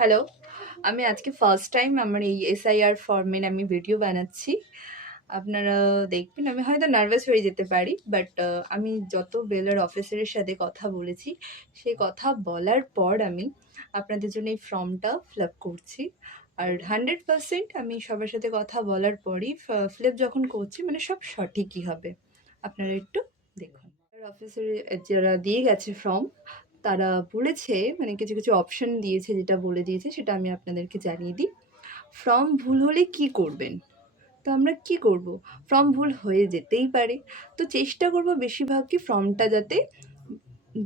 Hello, আমি আজকে first time আমার এই এসআইআর ফর্মের আমি ভিডিও বানাচ্ছি। আপনারা দেখবেন আমি হয়তো নার্ভাস হয়ে যেতে পারি, বাট আমি যত বেলার অফিসারের সাথে কথা বলেছি, সেই কথা বলার পর আমি আপনাদের জন্য এই ফর্মটা ফিল আপ করছি। আর 100% আমি সবার সাথে কথা বলার পরই ফিল আপ যখন করছি মানে সব সঠিকই হবে। আপনারা একটু দেখুন। অফিসারে যারা দিয়ে গেছে ফর্ম, তারা বলেছে মানে কিছু কিছু অপশন দিয়েছে, যেটা বলে দিয়েছে সেটা আমি আপনাদেরকে জানিয়ে দিই। ফর্ম ভুল হলে কি করবেন? তো আমরা কি করব? ফর্ম ভুল হয়ে যেতেই পারে, তো চেষ্টা করব বেশিরভাগই ফর্মটা যাতে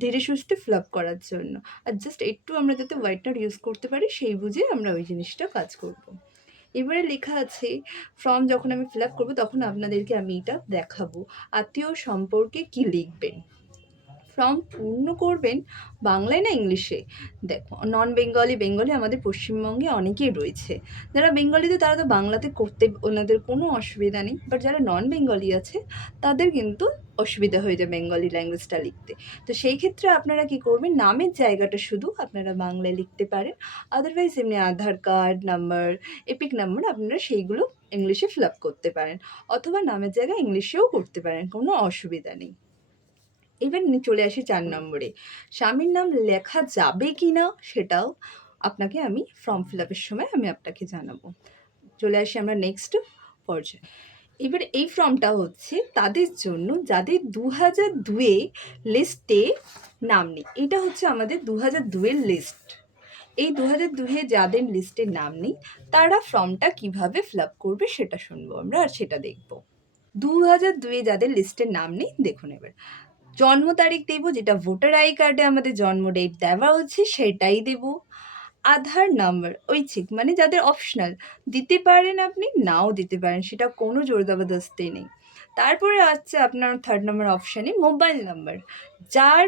ধীরে সুস্থে ফিল আপ করার জন্য। আর জাস্ট একটু আমরা যাতে হোয়াইটনার ইউজ করতে পারি সেই বুঝে আমরা ওই জিনিসটা কাজ করব। এবারে লেখা আছে ফর্ম যখন আমি ফিল আপ করবো তখন আপনাদেরকে আমি এটা দেখাবো। আত্মীয় সম্পর্কে কি লিখবেন? ফর্ম পূর্ণ করবেন বাংলায় না ইংলিশে? দেখো, নন বেঙ্গলি বেঙ্গলি আমাদের পশ্চিমবঙ্গে অনেকেই রয়েছে। যারা বেঙ্গলিতে তারা তো বাংলাতে করতে ওনাদের কোনো অসুবিধা নেই, বাট যারা নন বেঙ্গলি আছে তাদের কিন্তু অসুবিধা হয়ে যায় বেঙ্গলি ল্যাঙ্গুয়েজটা লিখতে। তো সেই ক্ষেত্রে আপনারা কি করবেন, নামের জায়গাটা শুধু আপনারা বাংলায় লিখতে পারেন। আদারওয়াইজ এমনি আধার কার্ড নাম্বার, এপিক নাম্বার আপনারা সেইগুলো ইংলিশে ফিল আপ করতে পারেন, অথবা নামের জায়গায় ইংলিশেও করতে পারেন, কোনো অসুবিধা নেই। এবার চলে আসি 4 নম্বরে, স্বামীর নাম লেখা যাবে কি না সেটাও আপনাকে আমি ফর্ম ফিল আপের সময় আমি আপনাকে জানাবো। চলে আসি আমরা নেক্সট পর্যায়ে। এবার এই ফর্মটা হচ্ছে তাদের জন্য যাদের 2002-এ লিস্টে নাম নেই। এটা হচ্ছে আমাদের 2002-এর লিস্ট। এই 2002-এ যাদের লিস্টে নাম নেই তারা ফর্মটা কিভাবে ফিল আপ করবে সেটা শুনবো আমরা, আর সেটা দেখব। 2002-এ যাদের লিস্টের নাম নেই, দেখুন এবার জন্ম তারিখ দেব, যেটা ভোটার আই কার্ডে আমাদের জন্ম ডেট দেওয়া হচ্ছে সেটাই দেব। আধার নাম্বার ঐচ্ছিক, মানে যাদের অপশনাল, দিতে পারেন আপনি, নাও দিতে পারেন, সেটা কোনো জোর জবরদস্তি নেই। তারপরে আসছে আপনার 3rd নম্বর অপশানে মোবাইল নাম্বার, যার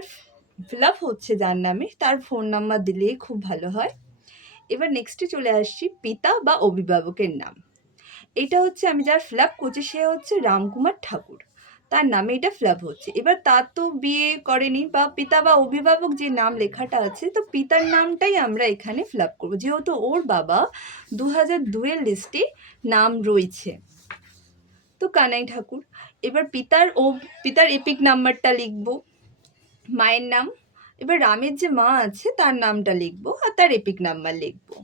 ফিল আপ হচ্ছে যার নামে তার ফোন নাম্বার দিলেই খুব ভালো হয়। এবার নেক্সটে চলে আসছি পিতা বা অভিভাবকের নাম। এটা হচ্ছে আমি যার ফিল আপ করছি সে হচ্ছে রামকুমার ঠাকুর, তার নামে এটা ফিল আপ হচ্ছে। এবার তার তো বিয়ে করেনি, বা পিতা বা অভিভাবক যে নাম লেখাটা আছে, তো পিতার নামটাই আমরা এখানে ফিল আপ করবো, যেহেতু ওর বাবা 2002-এর লিস্টে নাম রয়েছে, তো কানাই ঠাকুর। এবার পিতার এপিক নাম্বারটা লিখবো, মায়ের নাম। এবার রামের যে মা আছে তার নামটা লিখবো আর তার এপিক নাম্বার লিখবো।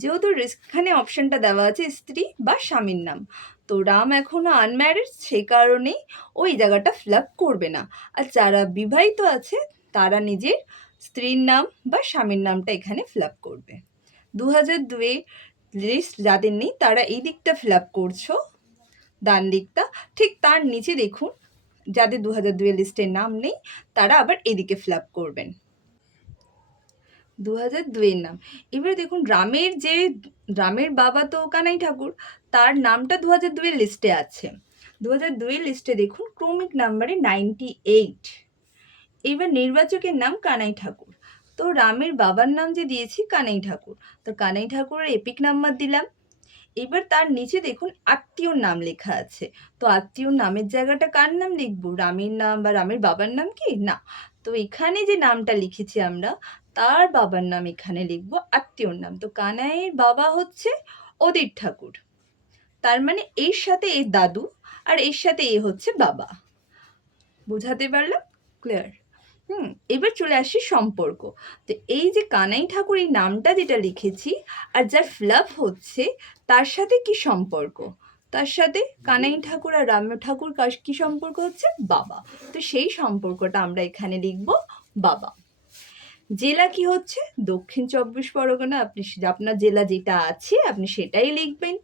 যেহেতু এখানে অপশানটা দেওয়া আছে স্ত্রী বা স্বামীর নাম, তো রাম এখনও আনম্যারিড, সেই কারণেই ওই জায়গাটা ফিল আপ করবে না। আর যারা বিবাহিত আছে তারা নিজের স্ত্রীর নাম বা স্বামীর নামটা এখানে ফিল আপ করবে। 2002-এ লিস্ট যাদের নেই তারা এই দিকটা ফিল আপ করছো, ডান দিকটা। ঠিক তার নিচে দেখুন যাদের 2002-এর লিস্টের নাম নেই তারা আবার এদিকে ফিল আপ করবেন 2002-এর নাম। এবার দেখুন রামের বাবা তো কানাই ঠাকুর, তার নামটা 2002-এর লিস্টে আছে। 2002-এর লিস্টে দেখুন ক্রমিক নাম্বারে 98। এবার নির্বাচকের নাম কানাই ঠাকুর, তো রামের বাবার নাম যে দিয়েছি কানাই ঠাকুর, তো কানাই ঠাকুরের এপিক নাম্বার দিলাম। এবার তার নিচে দেখুন আত্মীয়র নাম লেখা আছে, তো আত্মীয়র নামের জায়গাটা কার নাম লিখবো, রামের নাম বা রামের বাবার নাম কি না, তো এখানে যে নামটা লিখেছি আমরা তার বাবার নাম এখানে লিখবো আত্মীয়র নাম। তো কানাইয়ের বাবা হচ্ছে অদিত ঠাকুর, তার মানে এর সাথে এর দাদু আর এর সাথে এ হচ্ছে বাবা। বোঝাতে পারলাম? ক্লিয়ার? এবার চলে আসি সম্পর্ক। তো এই যে কানাই ঠাকুর এই নামটা যেটা লিখেছি আর যার ফিল আপ হচ্ছে তার সাথে কি সম্পর্ক, তার সাথে কানাই ঠাকুর আর রাম ঠাকুর কি সম্পর্ক হচ্ছে, বাবা। তো সেই সম্পর্কটা আমরা এখানে লিখব বাবা। জেলা কি হচ্ছে, দক্ষিণ 24 পরগনা, আপনি আপনার জেলা যেটা আছে আপনি সেটাই লিখবেন।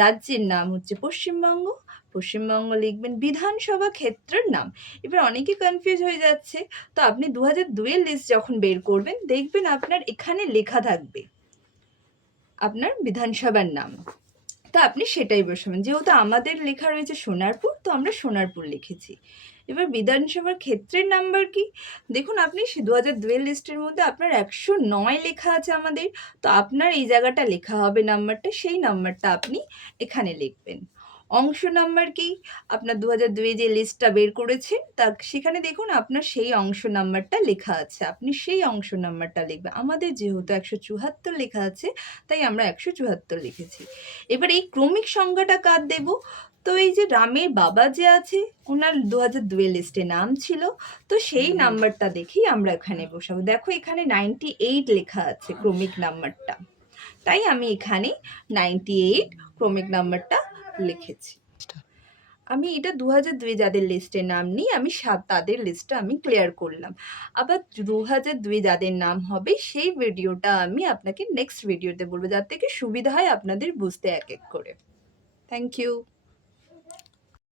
রাজ্যের নাম হচ্ছে পশ্চিমবঙ্গ, পশ্চিমবঙ্গ লিখবেন। বিধানসভা ক্ষেত্রের নাম, এবার অনেকে কনফিউজ হয়ে যাচ্ছে, তো আপনি 2002-এর লিস্ট যখন বের করবেন দেখবেন আপনার এখানে লেখা থাকবে আপনার বিধানসভার নাম, তো আপনি সেটাই বসাবেন। যেহেতু আমাদের লেখা রয়েছে সোনারপুর, তো আমরা সোনারপুর লিখেছি। এবার বিধানসভার ক্ষেত্রের নাম্বার কি, দেখুন আপনি 2002-এর লিস্টের মধ্যে আপনার 109 লেখা আছে আমাদের, তো আপনার এই জায়গাটা লেখা হবে নাম্বারটা, সেই নাম্বারটা আপনি এখানে লিখবেন। অংশ নাম্বার কি? আপনার ২০০২ যে লিস্টটা বের করেছেন, সেখানে দেখুন আপনার সেই অংশ নাম্বারটা লেখা আছে। আপনি সেই অংশ নাম্বারটা লিখবেন। আমাদের যেহেতু ১৭৪ লেখা আছে, তাই আমরা ১৭৪ লিখেছি। এবার এই ক্রমিক সংখ্যাটা কার দেব? তো এই যে রামের বাবা যে আছে, ওনার ২০০২ লিস্টে নাম ছিল, তো সেই নাম্বারটা দেখেই আমরা এখানে বসাবো। দেখো এখানে 98 লেখা আছে ক্রমিক নাম্বারটা। তাই আমি এখানে 98 ক্রমিক নাম্বারটা লিখেছি। আমি এটা ২০০২ যাদের লিস্টে নাম নেই, আমি তাদের লিস্টটা আমি ক্লিয়ার করলাম। আবার ২০০২ যাদের নাম হবে সেই ভিডিওটা আমি আপনাকে নেক্সট ভিডিওতে বলবো, যাতে কি সুবিধা হয় আপনাদের বুঝতে এক এক করে। Thank you.